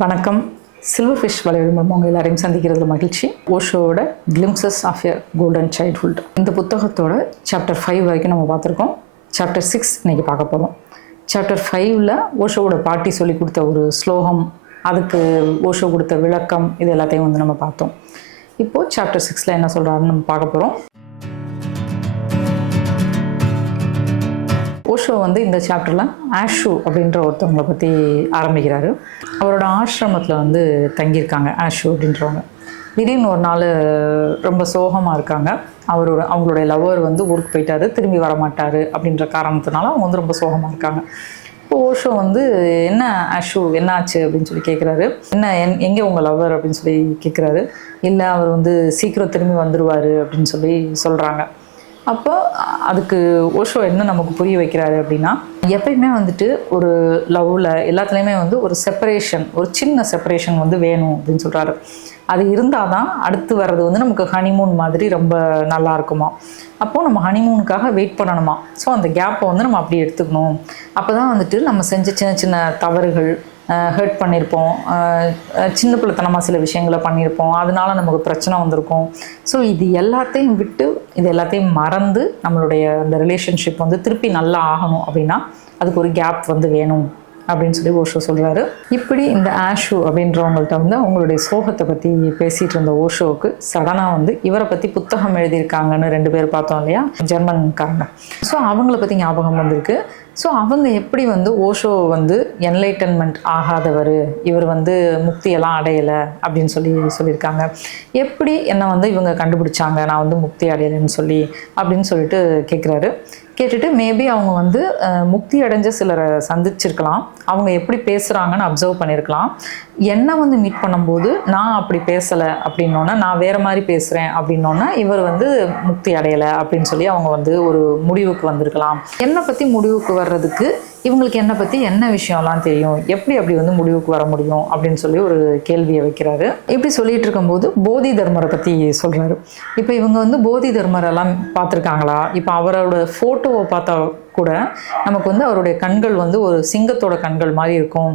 வணக்கம். Silver fish வலையொலி மூலமாக உங்கள் எல்லாரையும் சந்திக்கிறதுல மகிழ்ச்சி. ஓஷோவோட glimpses of a golden childhood இந்த புத்தகத்தோட சாப்டர் 5 வரைக்கும் நம்ம பார்த்துருக்கோம். சாப்டர் 6 இன்னைக்கு பார்க்க போகிறோம். சாப்டர் 5ல் ஓஷோவோட பாட்டி சொல்லி கொடுத்த ஒரு ஸ்லோகம், அதுக்கு ஓஷோ கொடுத்த விளக்கம், இது எல்லாத்தையும் வந்து நம்ம பார்த்தோம். இப்போது சாப்டர் 6ல் என்ன சொல்கிறாருன்னு நம்ம பார்க்க போகிறோம். ஓஷோ வந்து இந்த சாப்டரில் ஆஷு அப்படின்ற ஒருத்தவங்களை பற்றி ஆரம்பிக்கிறாரு. அவரோட ஆசிரமத்தில் வந்து தங்கியிருக்காங்க ஆஷு அப்படின்றவங்க. திடீர்னு ஒரு நாள் ரொம்ப சோகமாக இருக்காங்க. அவங்களுடைய லவ்வர் வந்து ஊருக்கு போயிட்டாரு, திரும்பி வரமாட்டார் அப்படின்ற காரணத்தினால அவங்க வந்து ரொம்ப சோகமாக இருக்காங்க. இப்போ ஓஷோ வந்து என்ன ஆஷு என்ன ஆச்சு அப்படின்னு சொல்லி கேட்குறாரு. எங்கே உங்கள் லவ்வர் அப்படின்னு சொல்லி கேட்குறாரு. இல்லை, அவர் வந்து சீக்கிரம் திரும்பி வந்துடுவார் அப்படின்னு சொல்லி சொல்கிறாங்க. அப்போ அதுக்கு ஓஷோ என்ன நமக்கு புரிய வைக்கிறாரு அப்படின்னா, எப்பயுமே வந்துட்டு ஒரு லவ்வில் எல்லாத்துலேயுமே வந்து ஒரு செப்பரேஷன், ஒரு சின்ன செப்பரேஷன் வந்து வேணும் அப்படின்னு சொல்கிறாரு. அது இருந்தால் தான் அடுத்து வர்றது வந்து நமக்கு ஹனிமூன் மாதிரி ரொம்ப நல்லா இருக்குமா. அப்போது நம்ம ஹனிமூனுக்காக வெயிட் பண்ணணுமா. ஸோ அந்த கேப்பை வந்து நம்ம அப்படி எடுத்துக்கணும். அப்போ தான் வந்துட்டு நம்ம செஞ்ச சின்ன சின்ன தவறுகள், ஹர்ட் பண்ணியிருப்போம், சின்ன பிள்ளைத்தனமாக சில விஷயங்களை பண்ணியிருப்போம், அதனால நமக்கு பிரச்சனை வந்திருக்கும். ஸோ இது எல்லாத்தையும் விட்டு, இது எல்லாத்தையும் மறந்து நம்மளுடைய அந்த ரிலேஷன்ஷிப் வந்து திருப்பி நல்லா ஆகணும் அப்படின்னா அதுக்கு ஒரு கேப் வந்து வேணும் அப்படின்னு சொல்லி ஓஷோ சொல்கிறாரு. இப்படி இந்த ஆஷு அப்படின்றவங்கள்ட்ட வந்து அவங்களுடைய சோகத்தை பற்றி பேசிகிட்டு இருந்த ஓஷோவுக்கு சடனாக வந்து இவரை பற்றி புத்தகம் எழுதியிருக்காங்கன்னு 2 பேர் பார்த்தோம் இல்லையா, ஜெர்மன்காரங்க. ஸோ அவங்கள பற்றி ஞாபகம் வந்திருக்கு. ஸோ அவங்க எப்படி வந்து ஓஷோ வந்து என்லைட்டன்மெண்ட் ஆகாதவர், இவர் வந்து முக்தியெல்லாம் அடையலை அப்படின்னு சொல்லியிருக்காங்க. எப்படி என்னை வந்து இவங்க கண்டுபிடிச்சாங்க நான் வந்து முக்தி அடையலைன்னு சொல்லி அப்படின்னு சொல்லிட்டு கேட்குறாரு. கேட்டுட்டு மேபி அவங்க வந்து முக்தி அடைஞ்ச சிலரை சந்திச்சிருக்கலாம், அவங்க எப்படி பேசுகிறாங்கன்னு அப்சர்வ் பண்ணியிருக்கலாம். என்னை வந்து மீட் பண்ணும்போது நான் அப்படி பேசலை அப்படின்னோன்னா, நான் வேறு மாதிரி பேசுகிறேன் அப்படின்னோன்னா இவர் வந்து முக்தி அடையலை அப்படின்னு சொல்லி அவங்க வந்து ஒரு முடிவுக்கு வந்திருக்கலாம். என்னை பற்றி முடிவுக்கு வர்றதுக்கு இவங்களுக்கு என்னை பற்றி என்ன விஷயம்லாம் தெரியும், எப்படி அப்படி வந்து முடிவுக்கு வர முடியும் அப்படின்னு சொல்லி ஒரு கேள்வியை வைக்கிறாரு. இப்படி சொல்லிட்டு இருக்கும்போது போதி தர்மரை பற்றி சொல்கிறாரு. இப்போ இவங்க வந்து போதி தர்மரெல்லாம் பார்த்துருக்காங்களா? இப்போ அவரோட ஃபோட்டோவை பார்த்தா கூட நமக்கு வந்து அவருடைய கண்கள் வந்து ஒரு சிங்கத்தோட கண்கள் மாதிரி இருக்கும்.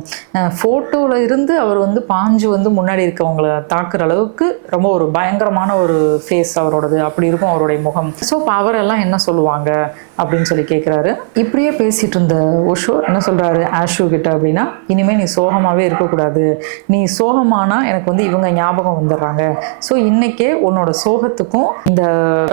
ஃபோட்டோவில் இருந்து அவர் வந்து பாஞ்சு வந்து முன்னாடி இருக்கவங்கள தாக்குற அளவுக்கு ரொம்ப ஒரு பயங்கரமான ஒரு ஃபேஸ் அவரோடது, அப்படி இருக்கும் அவருடைய முகம். ஸோ இப்போ அவரெல்லாம் என்ன சொல்லுவாங்க அப்படின்னு சொல்லி கேட்குறாரு. இப்படியே பேசிகிட்டு இருந்த ஓஷோ என்ன சொல்கிறாரு ஆஷு கிட்ட அப்படின்னா, இனிமேல் நீ சோகமாகவே இருக்கக்கூடாது, நீ சோகமானால் எனக்கு வந்து இவங்க ஞாபகம் வந்துடுறாங்க. ஸோ இன்றைக்கே உன்னோட சோகத்துக்கும் இந்த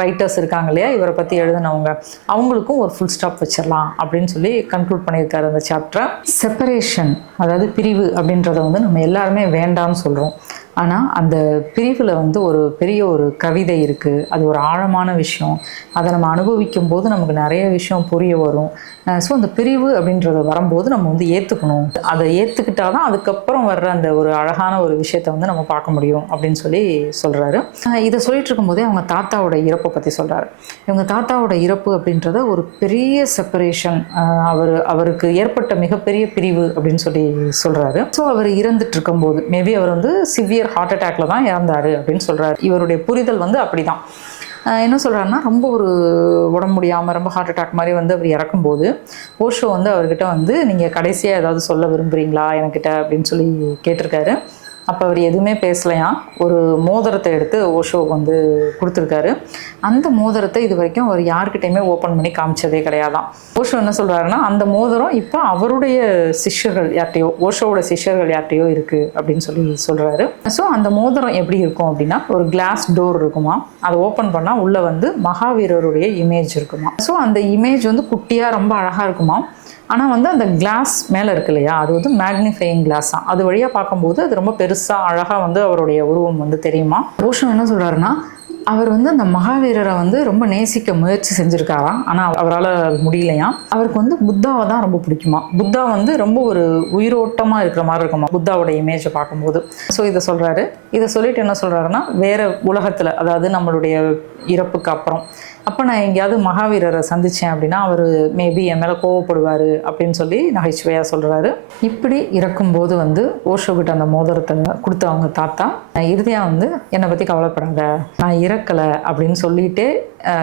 ரைட்டர்ஸ் இருக்காங்க இல்லையா, இவரை பற்றி எழுதினவங்க, அவங்களுக்கும் ஒரு ஃபுல் ஸ்டாப் வச்சிடலாம் அப்படின்னு சொல்லி கன்க்ளூட் பண்ணியிருக்காரு அந்த சாப்டரை. செப்பரேஷன், அதாவது பிரிவு அப்படின்றத வந்து நம்ம எல்லாருமே வேண்டாம்னு சொல்கிறோம். ஆனால் அந்த பிரிவில் வந்து ஒரு பெரிய ஒரு கவிதை இருக்குது, அது ஒரு ஆழமான விஷயம். அதை நம்ம அனுபவிக்கும் போது நமக்கு நிறைய விஷயம் புரிய வரும். ஸோ அந்த பிரிவு அப்படின்றத வரும்போது நம்ம வந்து ஏற்றுக்கணும். அதை ஏற்றுக்கிட்டால் தான் அதுக்கப்புறம் வர்ற அந்த ஒரு அழகான ஒரு விஷயத்தை வந்து நம்ம பார்க்க முடியும் அப்படின்னு சொல்லி சொல்கிறாரு. இதை சொல்லிட்டு இருக்கும்போதே அவங்க தாத்தாவோட இறப்பை பற்றி சொல்கிறாரு. இவங்க தாத்தாவோட இறப்பு அப்படின்றத ஒரு பெரிய செப்பரேஷன், அவருக்கு ஏற்பட்ட மிகப்பெரிய பிரிவு அப்படின்னு சொல்லி சொல்கிறாரு. ஸோ அவர் இறந்துட்டு இருக்கும்போது மேபி அவர் வந்து சிவியர் ஹார்ட் அட்டாக்ல தான் இறந்தார் அப்படின்னு சொல்கிறாரு. இவருடைய புரிதல் வந்து அப்படி தான். என்ன சொல்கிறாருன்னா, ரொம்ப ஒரு உடம்பு முடியாமல் ரொம்ப ஹார்ட் அட்டாக் மாதிரி வந்து அவர் இறக்கும்போது ஓஷோ வந்து அவர்கிட்ட வந்து நீங்கள் கடைசியாக ஏதாவது சொல்ல விரும்புகிறீங்களா என்கிட்ட அப்படின்னு சொல்லி கேட்டிருக்காரு. அப்போ அவர் எதுவுமே பேசலையாம். ஒரு மோதிரத்தை எடுத்து ஓஷோவுக்கு வந்து கொடுத்துருக்காரு. அந்த மோதிரத்தை இது வரைக்கும் அவர் யார்கிட்டையுமே ஓப்பன் பண்ணி காமிச்சதே கிடையாதான். ஓஷோ என்ன சொல்கிறாருன்னா, அந்த மோதிரம் இப்போ அவருடைய சிஷ்யர்கள் யார்ட்டையோ, ஓஷோவோட சிஷ்யர்கள் யார்ட்டையோ இருக்குது அப்படின்னு சொல்லி சொல்கிறாரு. ஸோ அந்த மோதிரம் எப்படி இருக்கும் அப்படின்னா, ஒரு கிளாஸ் டோர் இருக்குமா, அதை ஓப்பன் பண்ணால் உள்ளே வந்து மகாவீரருடைய இமேஜ் இருக்குமா. ஸோ அந்த இமேஜ் வந்து குட்டியாக ரொம்ப அழகாக இருக்குமா. ஆனால் வந்து அந்த கிளாஸ் மேலே இருக்கு இல்லையா, அது வந்து மேக்னிஃபையிங் கிளாஸ் தான். அது வழியாக பார்க்கும்போது அது ரொம்ப பெருசாக அழகாக வந்து அவருடைய உருவம் வந்து தெரியுமா. ஓஷோ என்ன சொல்கிறாருன்னா, அவர் வந்து அந்த மகாவீரரை வந்து ரொம்ப நேசிக்க முயற்சி செஞ்சுருக்காராம். ஆனால் அவரால் முடியலையாம். அவருக்கு வந்து புத்தாவை தான் ரொம்ப பிடிக்குமா. புத்தா வந்து ரொம்ப ஒரு உயிரோட்டமாக இருக்கிற மாதிரி இருக்குமா புத்தாவோட இமேஜை பார்க்கும்போது. ஸோ இதை சொல்கிறாரு. இதை சொல்லிட்டு என்ன சொல்கிறாருன்னா, வேறு உலகத்தில், அதாவது நம்மளுடைய இறப்புக்கு அப்புறம், அப்போ நான் எங்கேயாவது மகாவீரரை சந்தித்தேன் அப்படின்னா அவர் மேபி என் மேலே கோவப்படுவார் அப்படின்னு சொல்லி நகைச்சுவையாக சொல்கிறாரு. இப்படி இறக்கும்போது வந்து ஓஷோகிட்ட அந்த மோதிரத்தை கொடுத்த அவங்க தாத்தா இறுதியாக வந்து என்னை பற்றி கவலைப்படாத, நான் இறக்கலை அப்படின்னு சொல்லிட்டு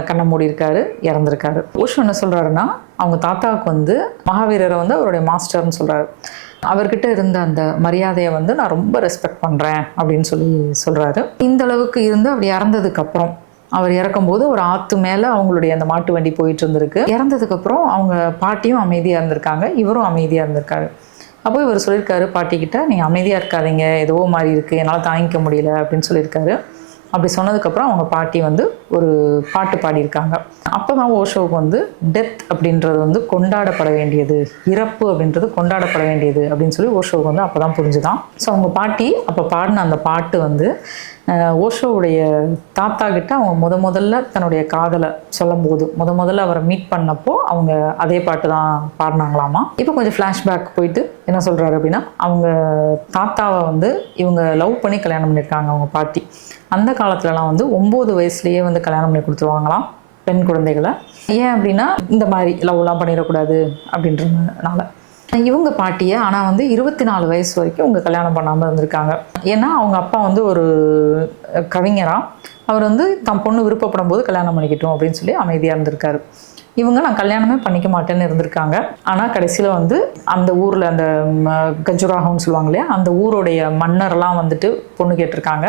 கண்ணை மூடி இருக்காரு, இறந்துருக்காரு. ஓஷோ என்ன சொல்கிறாருன்னா, அவங்க தாத்தாவுக்கு வந்து மகாவீரரை வந்து அவருடைய மாஸ்டர்னு சொல்கிறாரு. அவர்கிட்ட இருந்த அந்த மரியாதையை வந்து நான் ரொம்ப ரெஸ்பெக்ட் பண்ணுறேன் அப்படின்னு சொல்கிறாரு. இந்த அளவுக்கு இருந்து அப்படி இறந்ததுக்கப்புறம், அவர் இறக்கும்போது ஒரு ஆற்று மேலே அவங்களுடைய அந்த மாட்டு வண்டி போயிட்டு இருந்திருக்கு. இறந்ததுக்கப்புறம் அவங்க பாட்டியும் அமைதியாக இருந்திருக்காங்க, இவரும் அமைதியாக இருந்திருக்காரு. அப்போ இவர் சொல்லியிருக்காரு பாட்டிக்கிட்ட, நீங்கள் அமைதியாக இருக்காதீங்க, ஏதோ மாதிரி இருக்குது, என்னால் தாங்கிக்க முடியல அப்படின்னு சொல்லியிருக்காரு. அப்படி சொன்னதுக்கப்புறம் அவங்க பாட்டி வந்து ஒரு பாட்டு பாடியிருக்காங்க. அப்போ தான் ஓஷோவுக்கு வந்து டெத் அப்படின்றது வந்து கொண்டாடப்பட வேண்டியது, இறப்பு அப்படின்றது கொண்டாடப்பட வேண்டியது அப்படின்னு சொல்லி ஓஷோவுக்கு வந்து அப்போ தான் புரிஞ்சுதான். ஸோ அவங்க பாட்டி அப்போ பாடின அந்த பாட்டு வந்து ஓஷோவுடைய தாத்தா கிட்ட அவங்க முதல்ல தன்னுடைய காதலை சொல்லும்போது முதல்ல அவரை மீட் பண்ணப்போ அவங்க அதே பாட்டு தான் பாடினாங்களாமா. இப்போ கொஞ்சம் ஃப்ளாஷ்பேக் போயிட்டு என்ன சொல்கிறாரு அப்படின்னா, அவங்க தாத்தாவை வந்து இவங்க லவ் பண்ணி கல்யாணம் பண்ணியிருக்காங்க அவங்க பாட்டி. அந்த காலத்துலலாம் வந்து 9 வயசுலேயே வந்து கல்யாணம் பண்ணி கொடுத்துருவாங்களாம் பெண் குழந்தைகளை. ஏன் அப்படின்னா இந்த மாதிரி லவ்லாம் பண்ணிடக்கூடாது அப்படின்றதுனால. இவங்க பாட்டியை ஆனால் வந்து 24 வயசு வரைக்கும் இவங்க கல்யாணம் பண்ணாமல் இருந்திருக்காங்க. ஏன்னா அவங்க அப்பா வந்து ஒரு கவிஞராக, அவர் வந்து தம் பொண்ணு விருப்பப்படும் போது கல்யாணம் பண்ணிக்கிட்டோம் அப்படின்னு சொல்லி அமைதியாக இருந்திருக்காரு. இவங்க நான் கல்யாணமே பண்ணிக்க மாட்டேன்னு இருந்திருக்காங்க. ஆனால் கடைசியில் வந்து அந்த ஊரில் அந்த கஜுராஹோன்னு சொல்லுவாங்க இல்லையா, அந்த ஊருடைய மன்னர்லாம் வந்துட்டு பொண்ணு கேட்டிருக்காங்க.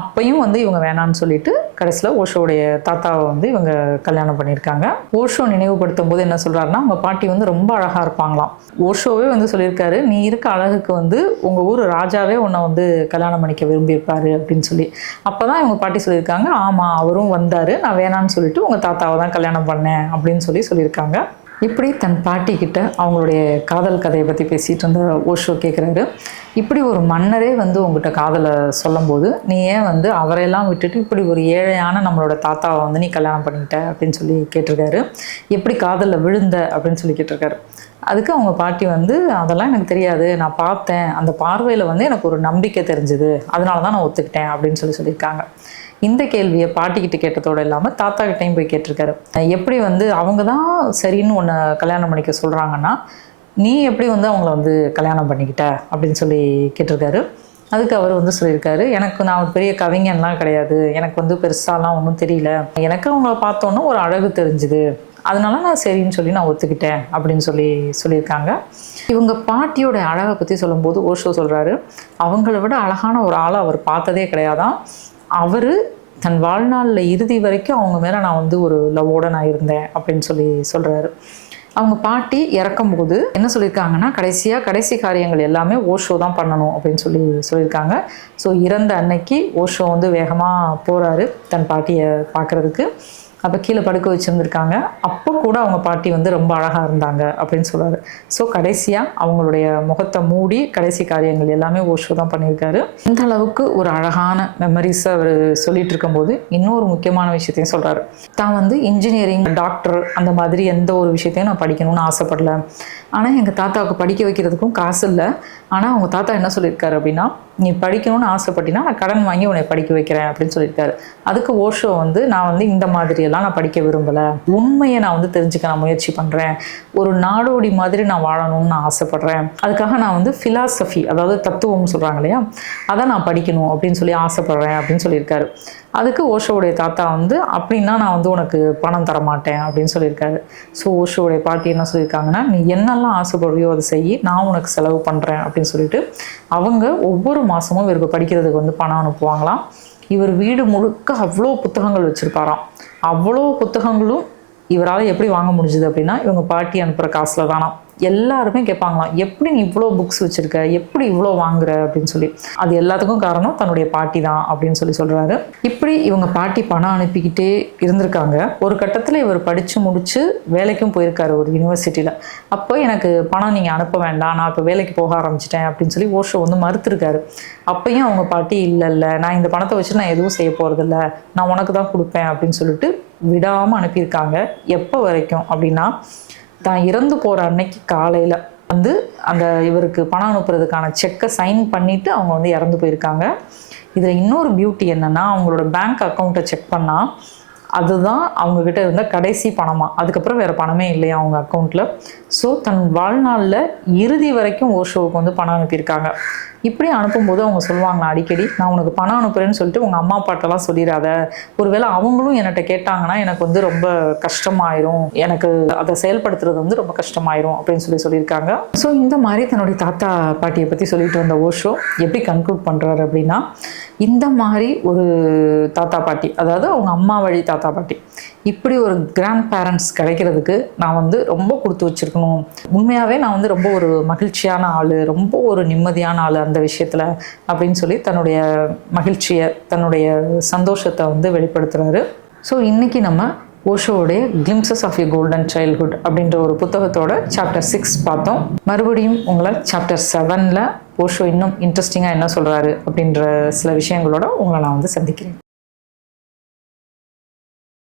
அப்பையும் வந்து இவங்க வேணான்னு சொல்லிட்டு கடைசியில் ஓஷோடைய தாத்தாவை வந்து இவங்க கல்யாணம் பண்ணியிருக்காங்க. ஓஷோ நினைவுபடுத்தும் போது என்ன சொல்கிறாருன்னா, அவங்க பாட்டி வந்து ரொம்ப அழகாக இருப்பாங்களாம். ஓஷோவே வந்து சொல்லியிருக்காரு, நீ இருக்க அழகுக்கு வந்து உங்கள் ஊர் ராஜாவே உன்னை வந்து கல்யாணம் பண்ணிக்க விரும்பியிருப்பாரு அப்படின்னு சொல்லி. அப்போ தான் இவங்க பாட்டி சொல்லியிருக்காங்க, ஆமாம் அவரும் வந்தார், நான் வேணான்னு சொல்லிட்டு உங்கள் தாத்தாவை தான் கல்யாணம் பண்ணேன் அப்படின்னு சொல்லியிருக்காங்க. இப்படி தன் பாட்டி கிட்ட அவங்களுடைய காதல் கதையை பற்றி பேசிகிட்டு இருந்த ஓஷோ கேட்குறாரு, இப்படி ஒரு மன்னரே வந்து உங்கள்கிட்ட காதலை சொல்லும்போது நீ ஏன் வந்து அவரையெல்லாம் விட்டுட்டு இப்படி ஒரு ஏழையான நம்மளோட தாத்தாவை வந்து நீ கல்யாணம் பண்ணிக்கிட்ட அப்படின்னு சொல்லி கேட்டிருக்காரு. எப்படி காதலில் விழுந்த அப்படின்னு சொல்லி கேட்டிருக்காரு. அதுக்கு அவங்க பாட்டி வந்து, அதெல்லாம் எனக்கு தெரியாது, நான் பார்த்தேன், அந்த பார்வையில் வந்து எனக்கு ஒரு நம்பிக்கை தெரிஞ்சுது, அதனால தான் நான் ஒத்துக்கிட்டேன் அப்படின்னு சொல்லியிருக்காங்க. இந்த கேள்வியை பாட்டிக்கிட்ட கேட்டதோடு இல்லாமல் தாத்தா கிட்டையும் போய் கேட்டிருக்காரு. எப்படி வந்து அவங்க தான் சரின்னு ஒன்று கல்யாணம் பண்ணிக்க சொல்கிறாங்கன்னா, நீ எப்படி வந்து அவங்கள வந்து கல்யாணம் பண்ணிக்கிட்ட அப்படின்னு சொல்லி கேட்டிருக்காரு. அதுக்கு அவர் வந்து சொல்லியிருக்காரு, எனக்கு நான் ஒரு பெரிய கவிஞன்லாம் கிடையாது, எனக்கு வந்து பெருசாலாம் ஒன்றும் தெரியல, எனக்கு அவங்கள பார்த்தோன்னா ஒரு அழகு தெரிஞ்சுது, அதனால நான் சரின்னு சொல்லி நான் ஒத்துக்கிட்டேன் அப்படின்னு சொல்லியிருக்காங்க. இவங்க பாட்டியோட அழகை பற்றி சொல்லும்போது ஓஷோ சொல்கிறாரு, அவங்கள விட அழகான ஒரு ஆளை அவர் பார்த்ததே கிடையாதான். அவர் தன் வாழ்நாளில் இறுதி வரைக்கும் அவங்க மேலே நான் வந்து ஒரு லவ்வோடு நான் இருந்தேன் அப்படின்னு சொல்கிறாரு. அவங்க பாட்டி இறக்கும்போது என்ன சொல்லியிருக்காங்கன்னா, கடைசி காரியங்கள் எல்லாமே ஓஷோ தான் பண்ணணும் அப்படின்னு சொல்லியிருக்காங்க. ஸோ இறந்த அன்னைக்கு ஓஷோ வந்து வேகமாக போகிறாரு தன் பாட்டியை பார்க்குறதுக்கு. அப்போ கீழே படுக்க வச்சுருந்துருக்காங்க. அப்போ கூட அவங்க பாட்டி வந்து ரொம்ப அழகாக இருந்தாங்க அப்படின்னு சொல்கிறாரு. ஸோ கடைசியாக அவங்களுடைய முகத்தை மூடி கடைசி காரியங்கள் எல்லாமே ஓஷோ தான் பண்ணியிருக்காரு. இந்த அளவுக்கு ஒரு அழகான மெமரிஸை அவர் சொல்லிட்டு இருக்கும்போது இன்னொரு முக்கியமான விஷயத்தையும் சொல்கிறாரு. தான் வந்து இன்ஜினியரிங், டாக்டர் அந்த மாதிரி எந்த ஒரு விஷயத்தையும் நான் படிக்கணும்னு ஆசைப்படல. ஆனால் எங்கள் தாத்தாவுக்கு படிக்க வைக்கிறதுக்கும் காசு இல்லை. ஆனால் அவங்க தாத்தா என்ன சொல்லியிருக்காரு அப்படின்னா, நீ படிக்கணும்னு ஆசைப்பட்டினா நான் கடன் வாங்கி உன்னை படிக்க வைக்கிறேன் அப்படின்னு சொல்லியிருக்காரு. அதுக்கு ஓஷோ வந்து, நான் வந்து இந்த மாதிரியெல்லாம் நான் படிக்க விரும்பலை, உண்மையை நான் வந்து தெரிஞ்சுக்க நான் முயற்சி பண்ணுறேன், ஒரு நாடோடி மாதிரி நான் வாழணும்னு நான் ஆசைப்பட்றேன், அதுக்காக நான் வந்து ஃபிலாசபி, அதாவது தத்துவம் சொல்கிறாங்க இல்லையா, அதை நான் படிக்கணும் அப்படின்னு சொல்லி ஆசைப்பட்றேன் அப்படின்னு சொல்லியிருக்காரு. அதுக்கு ஓஷோவுடைய தாத்தா வந்து, அப்படின்னா நான் வந்து உனக்கு பணம் தரமாட்டேன் அப்படின்னு சொல்லியிருக்காரு. ஸோ ஓஷோவுடைய பாட்டி என்ன சொல்லியிருக்காங்கன்னா, நீ என்னெல்லாம் ஆசைப்படுறியோ அதை செய், நான் உனக்கு செலவு பண்ணுறேன் அப்படின்னு சொல்லிட்டு அவங்க ஒவ்வொரு மாதமும் இவருக்கு படிக்கிறதுக்கு வந்து பணம் அனுப்புவாங்களாம். இவர் வீடு முழுக்க அவ்வளோ புத்தகங்கள் வச்சுருப்பாராம். அவ்வளோ புத்தகங்களும் இவரால் எப்படி வாங்க முடிஞ்சுது அப்படின்னா, இவங்க பாட்டி அனுப்புகிற காசில் தானா. எல்லாருமே கேட்பாங்களாம், எப்படி நீ இவ்வளோ புக்ஸ் வச்சுருக்க, எப்படி இவ்வளோ வாங்குற அப்படின்னு சொல்லி. அது எல்லாத்துக்கும் காரணம் தன்னுடைய பாட்டி தான் அப்படின்னு சொல்கிறாரு. இப்படி இவங்க பாட்டி பணம் அனுப்பிக்கிட்டே இருந்திருக்காங்க. ஒரு கட்டத்தில் இவர் படித்து முடித்து வேலைக்கும் போயிருக்காரு ஒரு யூனிவர்சிட்டியில். அப்போ எனக்கு பணம் நீங்கள் அனுப்ப வேண்டாம், நான் இப்போ வேலைக்கு போக ஆரம்பிச்சிட்டேன் அப்படின்னு சொல்லி ஓஷோ வந்து மறுத்துருக்காரு. அப்பையும் அவங்க பாட்டி, இல்லை நான் இந்த பணத்தை வச்சு நான் எதுவும் செய்ய போகிறதில்ல, நான் உனக்கு தான் கொடுப்பேன் அப்படின்னு சொல்லிட்டு விடாமல் அனுப்பியிருக்காங்க. எப்போ வரைக்கும் அப்படின்னா, தான் இறந்து போகிற அன்னைக்கு காலையில் வந்து அந்த இவருக்கு பணம் அனுப்புறதுக்கான செக்கை சைன் பண்ணிவிட்டு அவங்க வந்து இறந்து போயிருக்காங்க. இதில் இன்னொரு பியூட்டி என்னென்னா, அவங்களோட பேங்க் அக்கௌண்ட்டை செக் பண்ணால் அதுதான் அவங்கக்கிட்ட இருந்த கடைசி பணமாக. அதுக்கப்புறம் வேறு பணமே இல்லையா அவங்க அக்கௌண்ட்டில். ஸோ தன் வாழ்நாளில் இறுதி வரைக்கும் ஓஷோவுக்கு வந்து பணம் அனுப்பியிருக்காங்க. இப்படி அனுப்பும்போது அவங்க சொல்லுவாங்களா அடிக்கடி, நான் உனக்கு பணம் அனுப்புகிறேன்னு சொல்லிட்டு உங்கள் அம்மா அப்பாட்டெல்லாம் சொல்லிடாத, ஒருவேளை அவங்களும் என்கிட்ட கேட்டாங்கன்னா எனக்கு வந்து ரொம்ப கஷ்டமாயிரும், எனக்கு அதை செயல்படுத்துறது வந்து ரொம்ப கஷ்டமாயிரும் அப்படின்னு சொல்லியிருக்காங்க. ஸோ இந்த மாதிரி தன்னுடைய தாத்தா பாட்டியை பற்றி சொல்லிட்டு வந்த ஓஷோ எப்படி கன்க்ளூட் பண்ணுறாரு அப்படின்னா, இந்த மாதிரி ஒரு தாத்தா பாட்டி, அதாவது அவங்க அம்மா வழி தாத்தா பாட்டி, இப்படி ஒரு கிராண்ட் பேரண்ட்ஸ் கிடைக்கிறதுக்கு நான் வந்து ரொம்ப கொடுத்து வச்சுருக்கணும். உண்மையாகவே நான் வந்து ரொம்ப ஒரு மகிழ்ச்சியான ஆள், ரொம்ப ஒரு நிம்மதியான ஆள் அந்த விஷயத்தில் அப்படின்னு சொல்லி தன்னுடைய மகிழ்ச்சியை, தன்னுடைய சந்தோஷத்தை வந்து வெளிப்படுத்துகிறாரு. ஸோ இன்றைக்கி நம்ம ஓஷோவுடைய glimpses of a golden childhood அப்படின்ற ஒரு புத்தகத்தோட சாப்டர் 6 பார்த்தோம். மறுபடியும் உங்களை சாப்டர் 7ல் ஓஷோ இன்னும் இன்ட்ரெஸ்டிங்காக என்ன சொல்கிறாரு அப்படின்ற சில விஷயங்களோட உங்களை நான் வந்து சந்திக்கிறேன்.